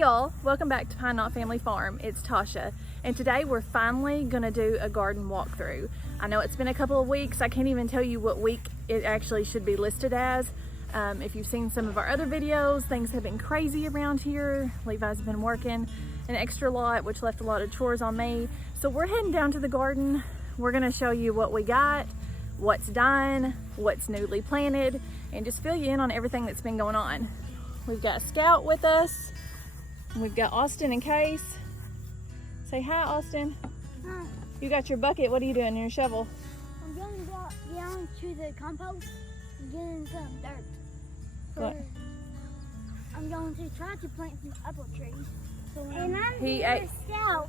y'all, welcome back to Pine Knot Family Farm. It's Tasha, and today we're finally gonna do a garden walkthrough. I know it's been a couple of weeks. I can't even tell you what week it actually should be listed as. If you've seen some of our other videos, things have been crazy around here. Levi's been working an extra lot, which left a lot of chores on me. So we're heading down to the garden. We're gonna show you what we got, what's done, what's newly planted, and just fill you in on everything that's been going on. We've got Scout with us. We've got Austin and Case. Say hi, Austin. Hi. You got your bucket. What are you doing in your shovel? I'm going to go down to the compost and get in some dirt. I'm going to try to plant some apple trees. So and I'm here Scout.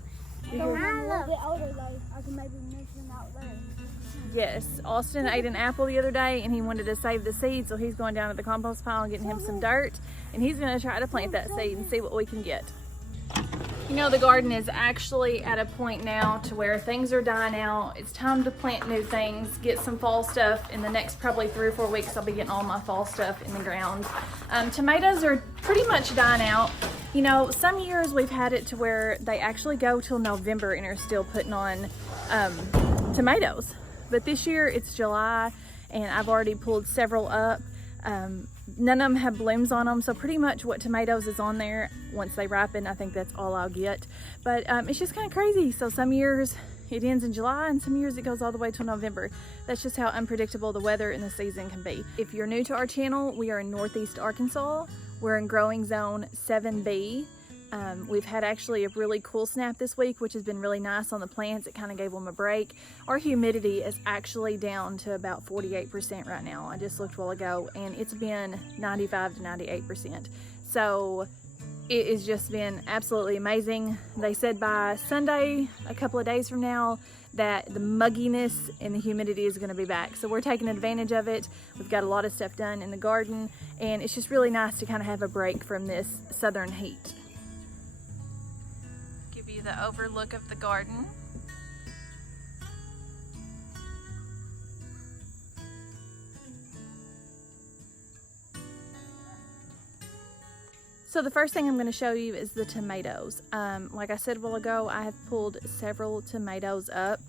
So when I'm a little bit older, though, I can maybe mix them out there. Yes, Austin ate an apple the other day and he wanted to save the seed, so he's going down to the compost pile and getting him some dirt, and he's going to try to plant that seed and see what we can get. You know, the garden is actually at a point now to where things are dying out. It's time to plant new things, get some fall stuff. In the next probably 3 or 4 weeks, I'll be getting all my fall stuff in the ground. Tomatoes are pretty much dying out. You know, some years we've had it to where they actually go till November and are still putting on tomatoes. But this year it's July and I've already pulled several up. None of them have blooms on them, so pretty much what tomatoes is on there, once they ripen, I think that's all I'll get. But it's just kind of crazy. So some years it ends in July and some years it goes all the way till November. That's just how unpredictable the weather and the season can be. If you're new to our channel, we are in Northeast Arkansas. We're in growing zone 7B. We've had actually a really cool snap this week, which has been really nice on the plants. It kind of gave them a break. Our humidity is actually down to about 48% right now. I just looked a while ago and it's been 95 to 98%. So it has just been absolutely amazing. They said by Sunday, a couple of days from now, that the mugginess and the humidity is going to be back. So we're taking advantage of it. We've got a lot of stuff done in the garden and it's just really nice to kind of have a break from this southern heat. Give you the overlook of the garden. So the first thing I'm going to show you is the tomatoes. Like I said a while ago, I have pulled several tomatoes up.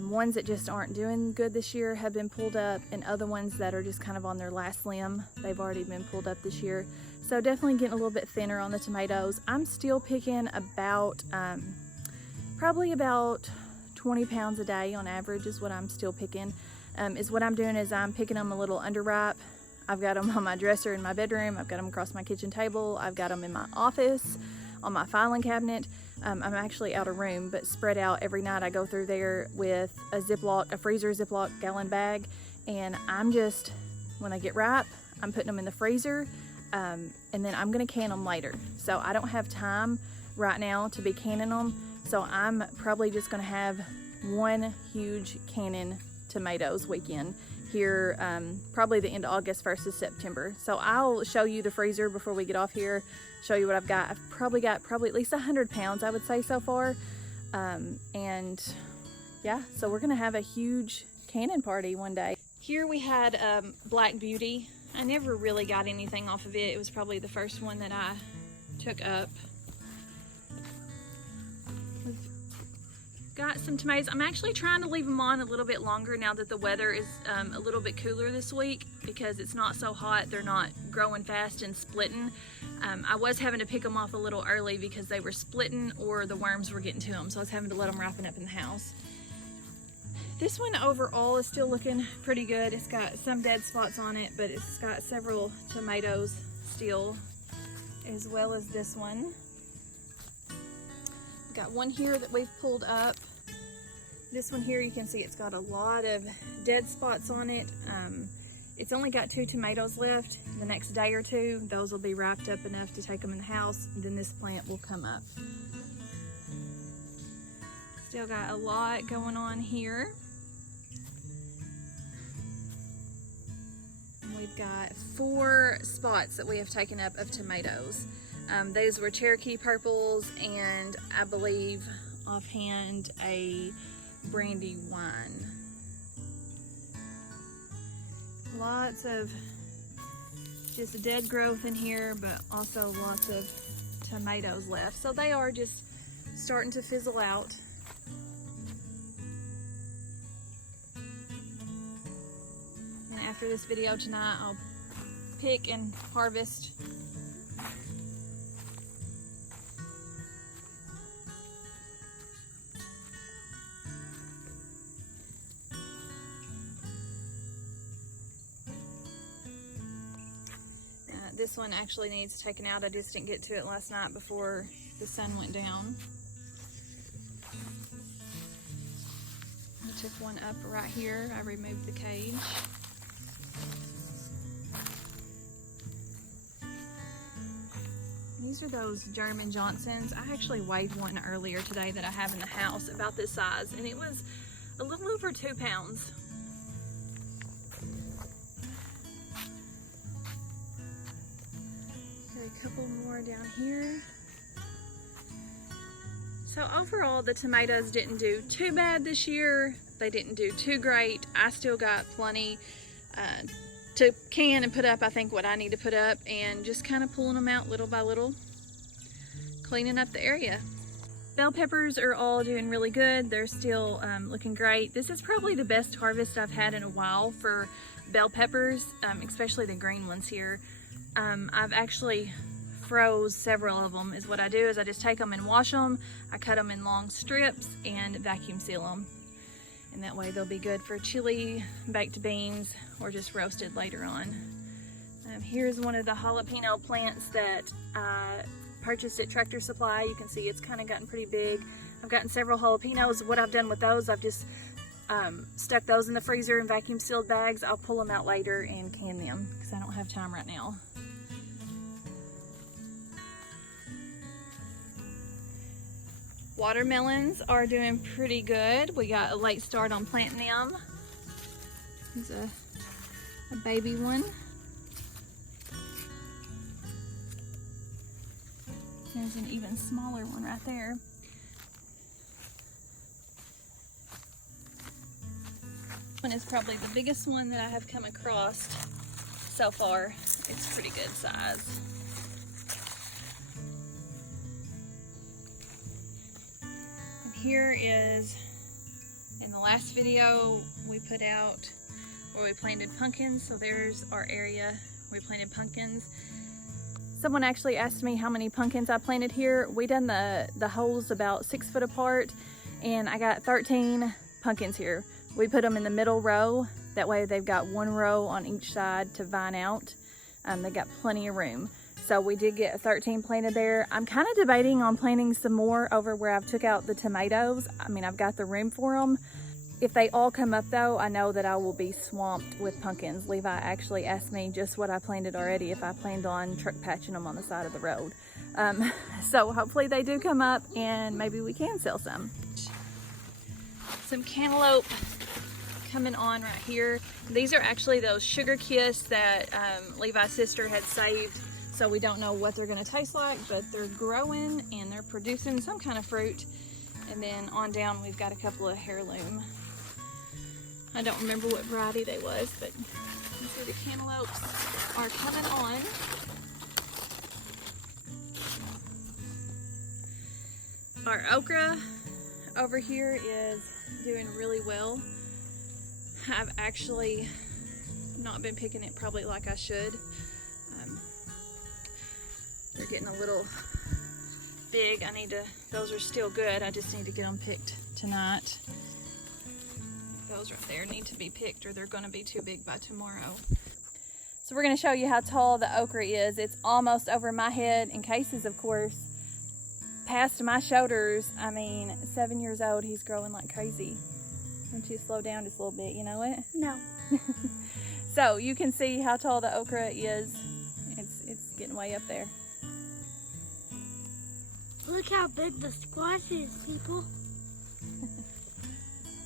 Ones that just aren't doing good this year have been pulled up, and other ones that are just kind of on their last limb, they've already been pulled up this year. So definitely getting a little bit thinner on the tomatoes. I'm still picking about, probably about 20 pounds a day on average is what I'm still picking. What I'm doing is I'm picking them a little underripe. I've got them on my dresser in my bedroom. I've got them across my kitchen table. I've got them in my office, on my filing cabinet. I'm actually out of room, but spread out every night. I go through there with a freezer Ziploc gallon bag, and I'm just, when they get ripe, I'm putting them in the freezer, and then I'm gonna can them later. So I don't have time right now to be canning them. So I'm probably just gonna have one huge canning tomatoes weekend here, probably the end of August, 1st of September. So I'll show you the freezer before we get off here, show you what I've got. I've probably got at least 100 pounds, I would say, so far. And yeah, so we're gonna have a huge canning party one day. Here we had Black Beauty. I never really got anything off of it. It was probably the first one that I took up. Got some tomatoes. I'm actually trying to leave them on a little bit longer now that the weather is a little bit cooler this week, because it's not so hot. They're not growing fast and splitting. I was having to pick them off a little early because they were splitting or the worms were getting to them, so I was having to let them ripen up in the house. This one overall is still looking pretty good. It's got some dead spots on it, but it's got several tomatoes still, as well as this one. Got one here that we've pulled up. This one here, you can see it's got a lot of dead spots on it. It's only got 2 tomatoes left. The next day or 2, those will be ripe up enough to take them in the house, and then this plant will come up. Still got a lot going on here. We've got 4 spots that we have taken up of tomatoes. Those were Cherokee purples and I believe offhand a brandy wine. Lots of just dead growth in here, but also lots of tomatoes left. So they are just starting to fizzle out. And after this video tonight, I'll pick and harvest. This one actually needs taken out. I just didn't get to it last night before the sun went down. I took one up right here. I removed the cage. These are those German Johnsons. I actually weighed one earlier today that I have in the house about this size, and it was a little over 2 pounds. A couple more down here. So overall, the tomatoes didn't do too bad this year. They didn't do too great. I still got plenty to can and put up, I think, what I need to put up, and just kind of pulling them out little by little, cleaning up the area. Bell peppers are all doing really good. They're still looking great. This is probably the best harvest I've had in a while for bell peppers, especially the green ones here. I've actually froze several of them. Is what I do is I just take them and wash them. I cut them in long strips and vacuum seal them. And that way they'll be good for chili, baked beans, or just roasted later on. Here's one of the jalapeno plants that I purchased at Tractor Supply. You can see it's kind of gotten pretty big. I've gotten several jalapenos. What I've done with those, I've just stuck those in the freezer in vacuum sealed bags. I'll pull them out later and can them because I don't have time right now. Watermelons are doing pretty good. We got a late start on planting them. Here's a baby one. There's an even smaller one right there. This one is probably the biggest one that I have come across so far. It's pretty good size. Here is, in the last video we put out where we planted pumpkins, so there's our area where we planted pumpkins. Someone actually asked me how many pumpkins I planted here. We done the holes about 6 foot apart, and I got 13 pumpkins here. We put them in the middle row, that way they've got one row on each side to vine out. They got plenty of room. So we did get 13 planted there. I'm kind of debating on planting some more over where I've took out the tomatoes. I mean, I've got the room for them. If they all come up though, I know that I will be swamped with pumpkins. Levi actually asked me just what I planted already, if I planned on truck patching them on the side of the road. So hopefully they do come up and maybe we can sell some. Some cantaloupe coming on right here. These are actually those sugar kiss that Levi's sister had saved. So we don't know what they're going to taste like, but they're growing and they're producing some kind of fruit. And then on down, we've got a couple of heirloom. I don't remember what variety they was, but these are the cantaloupes are coming on. Our okra over here is doing really well. I've actually not been picking it probably like I should. They're getting a little big. Those are still good. I just need to get them picked tonight. Those right there need to be picked or they're going to be too big by tomorrow. So we're going to show you how tall the okra is. It's almost over my head in cases, of course, past my shoulders. I mean, 7 years old, he's growing like crazy. Don't you slow down just a little bit, you know it? No. So you can see how tall the okra is. It's getting way up there. Look how big the squash is, people.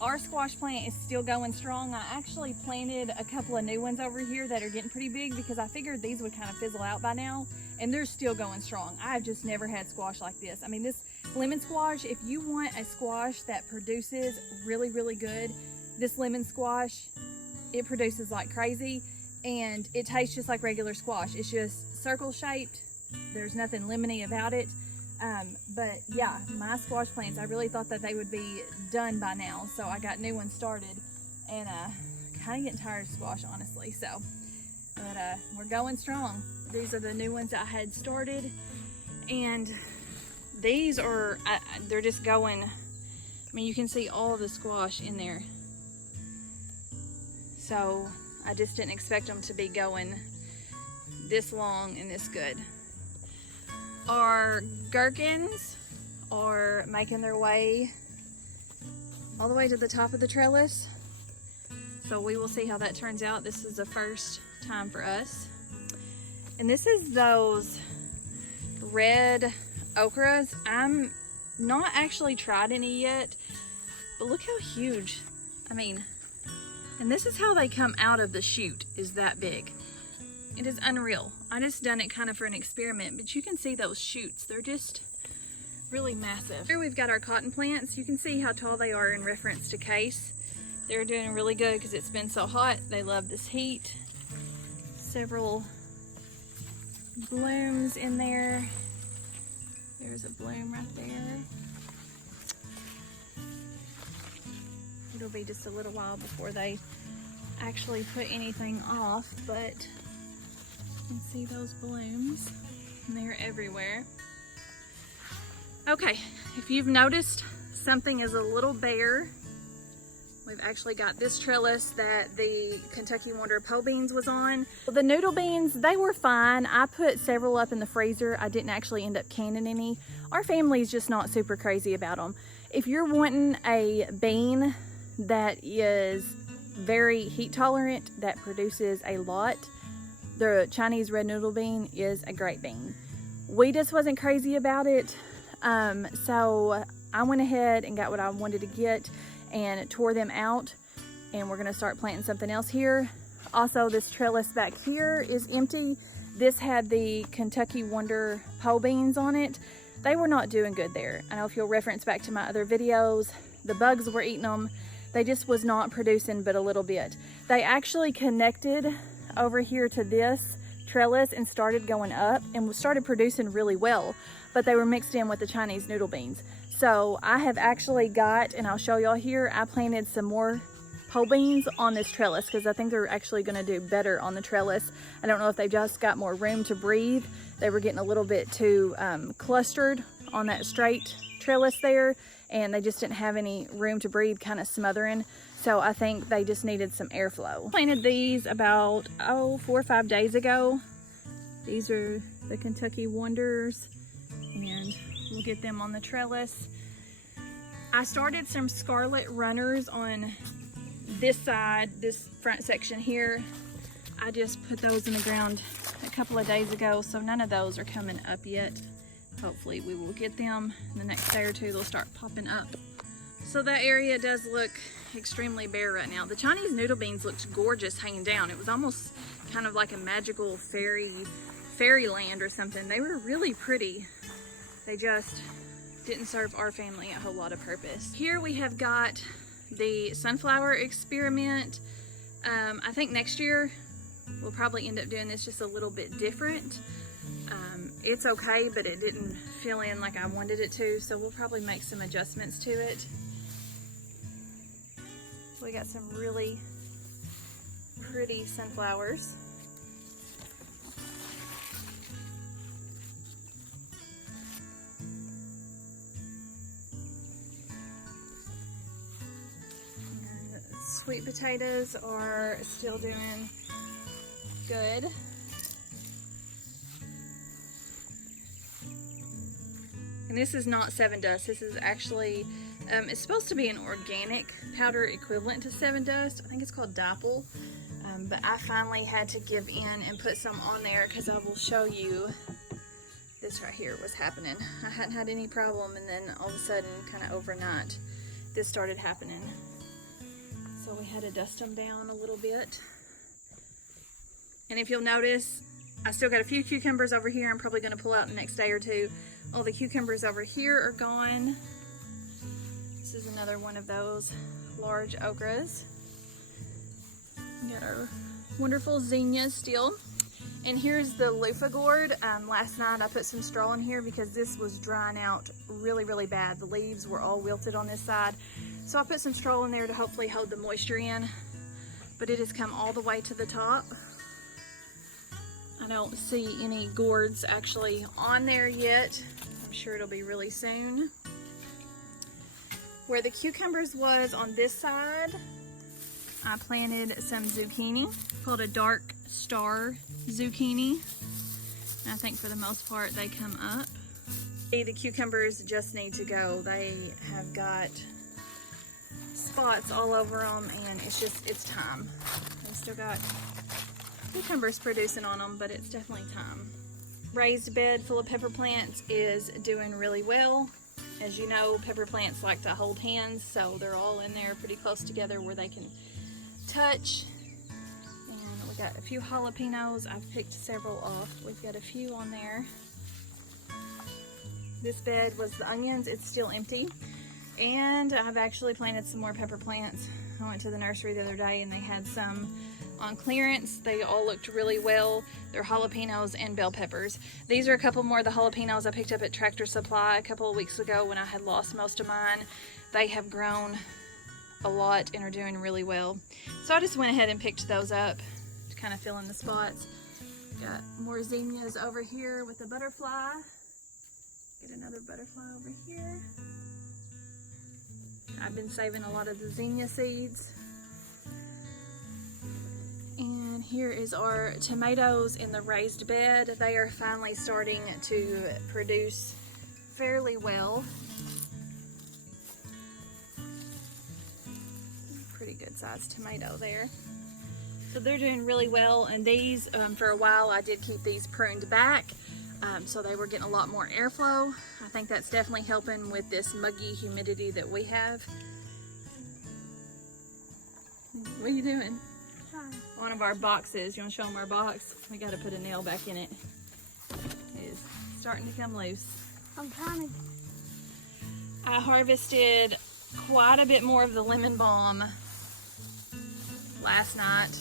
Our squash plant is still going strong. I actually planted a couple of new ones over here that are getting pretty big because I figured these would kind of fizzle out by now, and they're still going strong. I've just never had squash like this. I mean, this lemon squash, if you want a squash that produces really, really good, this lemon squash, it produces like crazy, and it tastes just like regular squash. It's just circle shaped. There's nothing lemony about it. But yeah, my squash plants, I really thought that they would be done by now, so I got new ones started, and kind of getting tired of squash, honestly. So, but we're going strong. These are the new ones I had started, and these are they're just going. I mean, you can see all of the squash in there. So I just didn't expect them to be going this long and this good. Our gherkins are making their way all the way to the top of the trellis. So we will see how that turns out. This is the first time for us. And this is those red okras. I'm not actually tried any yet, but look how huge. I mean, and this is how they come out of the shoot, is that big. It is unreal. I just done it kind of for an experiment, but you can see those shoots. They're just really massive. Here we've got our cotton plants. You can see how tall they are in reference to case. They're doing really good because it's been so hot. They love this heat. Several blooms in there. There's a bloom right there. It'll be just a little while before they actually put anything off, but you can see those blooms, and they're everywhere. Okay, if you've noticed something is a little bare, we've actually got this trellis that the Kentucky Wonder pole beans was on. The noodle beans, they were fine. I put several up in the freezer. I didn't actually end up canning any. Our family's just not super crazy about them. If you're wanting a bean that is very heat tolerant, that produces a lot, the Chinese red noodle bean is a great bean. We just wasn't crazy about it, so I went ahead and got what I wanted to get and tore them out, and we're gonna start planting something else here. Also, this trellis back here is empty. This had the Kentucky Wonder pole beans on it. They were not doing good there. I know if you'll reference back to my other videos, the bugs were eating them. They just was not producing but a little bit. They actually connected over here to this trellis and started going up and started producing really well, but they were mixed in with the Chinese noodle beans. So I have actually got, and I'll show y'all here, I planted some more pole beans on this trellis because I think they're actually gonna do better on the trellis. I don't know if they just got more room to breathe. They were getting a little bit too clustered on that straight trellis there, and they just didn't have any room to breathe, kind of smothering. So I think they just needed some airflow. Planted these about 4 or 5 days ago. These are the Kentucky Wonders, and we'll get them on the trellis. I started some scarlet runners on this side, this front section here. I just put those in the ground a couple of days ago, so none of those are coming up yet. Hopefully we will get them in the next day or two. They'll start popping up. So that area does look extremely bare right now. The Chinese noodle beans looked gorgeous hanging down. It was almost kind of like a magical fairyland or something. They were really pretty. They just didn't serve our family a whole lot of purpose. Here we have got the sunflower experiment. I think next year we'll probably end up doing this just a little bit different. It's okay, but it didn't fill in like I wanted it to, so we'll probably make some adjustments to it. We got some really pretty sunflowers. And sweet potatoes are still doing good. And this is not 7 Dust. This is actually, it's supposed to be an organic powder equivalent to 7 Dust. I think it's called Dipple. But I finally had to give in and put some on there because I will show you this right here was happening. I hadn't had any problem, and then all of a sudden, kind of overnight, this started happening. So we had to dust them down a little bit. And if you'll notice, I still got a few cucumbers over here I'm probably going to pull out in the next day or two. All the cucumbers over here are gone. This is another one of those large okras. We got our wonderful zinnias still. And here's the loofah gourd. Last night I put some straw in here because this was drying out really, really bad. The leaves were all wilted on this side. So I put some straw in there to hopefully hold the moisture in, but it has come all the way to the top. I don't see any gourds actually on there yet. I'm sure it'll be really soon. Where the cucumbers was on this side, I planted some zucchini called a dark star zucchini. And I think for the most part they come up. The cucumbers just need to go. They have got spots all over them and it's time. They still got cucumbers producing on them, but it's definitely time. Raised bed full of pepper plants is doing really well. As you know, pepper plants like to hold hands, so they're all in there pretty close together where they can touch. And we got a few jalapeños. I've picked several off. We've got a few on there. This bed was the onions. It's still empty. And I've actually planted some more pepper plants. I went to the nursery the other day and they had some on clearance. They all looked really well. They're jalapenos and bell peppers. These are a couple more of the jalapenos I picked up at Tractor Supply a couple of weeks ago when I had lost most of mine. They have grown a lot and are doing really well. So I just went ahead and picked those up to kind of fill in the spots. Got more zinnias over here with the butterfly. Get another butterfly over here. I've been saving a lot of the zinnia seeds. And here is our tomatoes in the raised bed. They are finally starting to produce fairly well. Pretty good sized tomato there. So they're doing really well, and these, for a while I did keep these pruned back. So they were getting a lot more airflow. I think that's definitely helping with this muggy humidity that we have. What are you doing? One of our boxes, you want to show them our box? We got to put a nail back in it. It is starting to come loose. I'm trying to. I harvested quite a bit more of the lemon balm last night.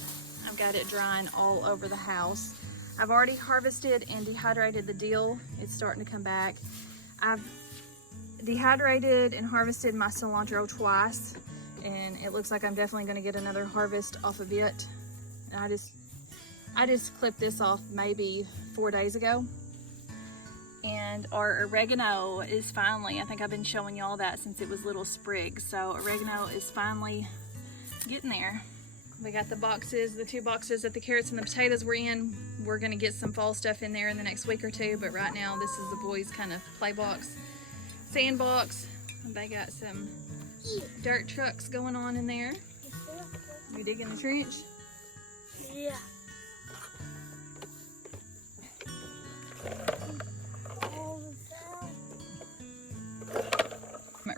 I've got it drying all over the house. I've already harvested and dehydrated the dill. It's starting to come back. I've dehydrated and harvested my cilantro twice, and it looks like I'm definitely going to get another harvest off of it. And I just clipped this off maybe 4 days ago. And our oregano is finally, I think I've been showing y'all that since it was little sprigs. So oregano is finally getting there. We got the boxes, the 2 boxes that the carrots and the potatoes were in. We're gonna get some fall stuff in there in the next week or 2, but right now this is the boys' kind of play box, sandbox. And they got some dirt trucks going on in there. You digging the trench? Yeah.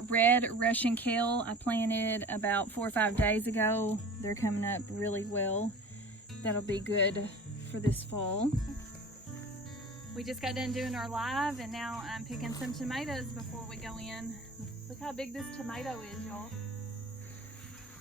Red Russian kale I planted about 4 or 5 days ago. They're coming up really well. That'll be good for this fall. We just got done doing our live and now I'm picking some tomatoes before we go in. Look how big this tomato is, y'all.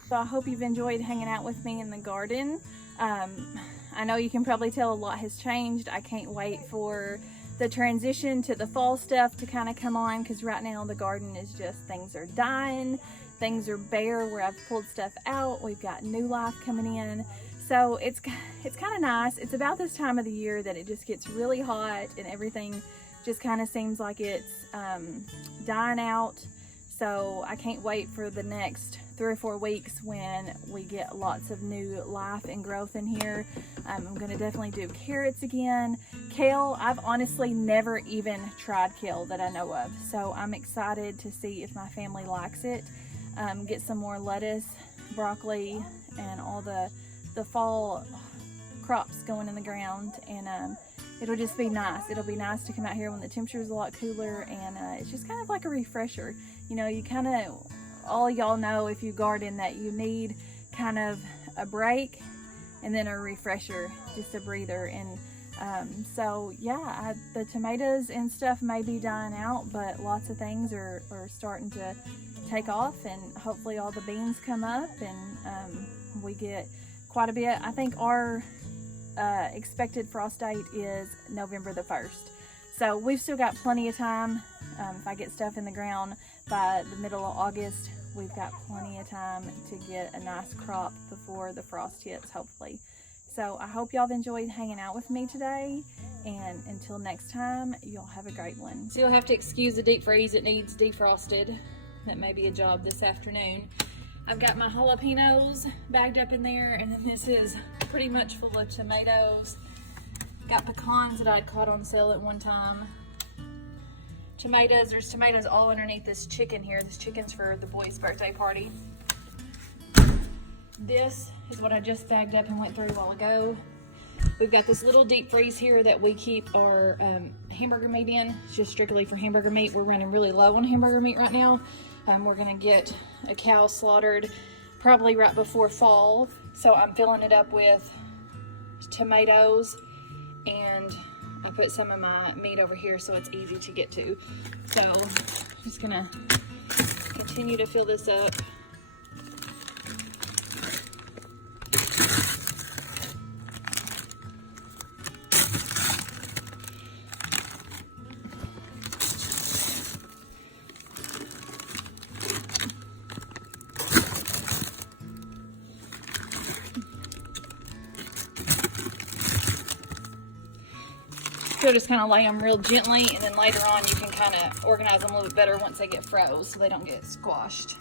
So I hope you've enjoyed hanging out with me in the garden. I know you can probably tell a lot has changed. I can't wait for the transition to the fall stuff to kind of come on, because right now the garden is just, things are dying, things are bare where I've pulled stuff out. We've got new life coming in, so it's kind of nice. It's about this time of the year that it just gets really hot and everything just kind of seems like it's dying out. So I can't wait for the next 3 or 4 weeks when we get lots of new life and growth in here. I'm gonna definitely do carrots again. Kale, I've honestly never even tried kale that I know of. So I'm excited to see if my family likes it. Get some more lettuce, broccoli, and all the fall crops going in the ground. And it'll just be nice. It'll be nice to come out here when the temperature is a lot cooler, and it's just kind of like a refresher. You know, you kind of, all y'all know if you garden that you need kind of a break and then a refresher, just a breather. And so yeah, the tomatoes and stuff may be dying out, but lots of things are starting to take off, and hopefully all the beans come up and we get quite a bit. I think our expected frost date is November the 1st. So we've still got plenty of time. If I get stuff in the ground by the middle of August, we've got plenty of time to get a nice crop before the frost hits, hopefully. So I hope y'all have enjoyed hanging out with me today, and until next time, y'all have a great one. So you'll have to excuse the deep freeze, it needs defrosted. That may be a job this afternoon. I've got my jalapeños bagged up in there, and then this is pretty much full of tomatoes. Got pecans that I'd caught on sale at one time. Tomatoes, there's tomatoes all underneath this chicken here. This chicken's for the boys' birthday party. This is what I just bagged up and went through a while ago. We've got this little deep freeze here that we keep our hamburger meat in. It's just strictly for hamburger meat. We're running really low on hamburger meat right now. We're gonna get a cow slaughtered probably right before fall. So I'm filling it up with tomatoes, and I put some of my meat over here so it's easy to get to. So I'm just gonna continue to fill this up. So just kind of lay them real gently, and then later on you can kind of organize them a little bit better once they get froze so they don't get squashed.